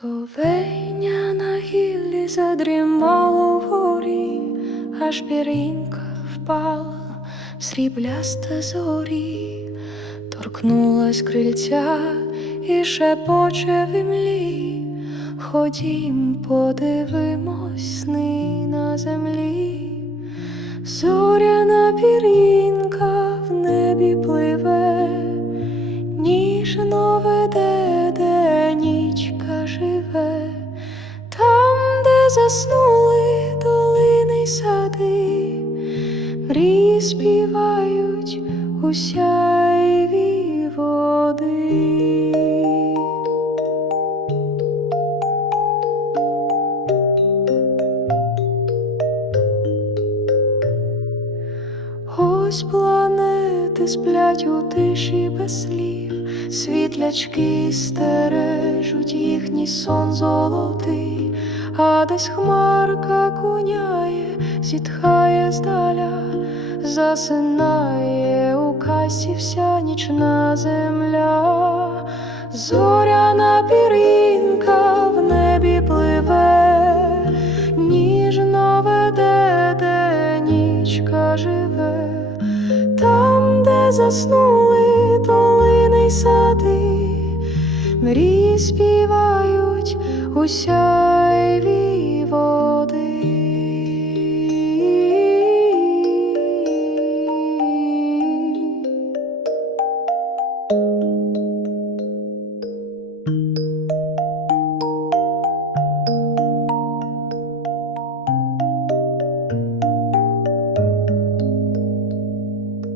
Совеня на гіллі задрімало вгорі, аж пірінка впала в сріблясте зорі, торкнулась крильця і шепоче в імлі. Ходім, подивимось сни на землі. Зоряна пірінка заснули долини й сади, мрії співають у води. Ось планети сплять у тиші без слів, світлячки стережуть їхній сон золотий, а десь хмарка куняє, зітхає здаля, засинає у касі вся нічна земля, зоряна пірінка в небі пливе, ніжно веде, де нічка живе, там, де заснули долини й сади, мрії співають у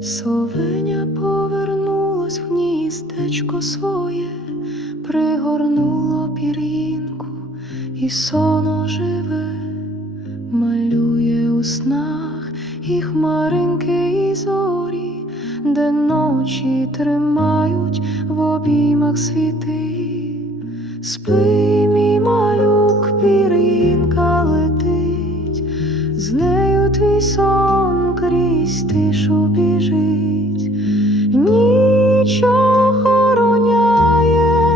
Совеня повернулась в гніздечко своє, пригорнуло пір'їнку і соно живе, малює у снах і хмаринки, і зорі, де ночі тримають в обіймах світи. Спи, мій малюк, пір'їнка летить, з нею твій сон крізь тишу біжить, ніч охороняє,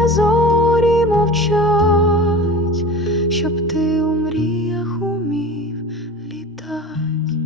зорі мовчать, щоб ти у мріях умів літать.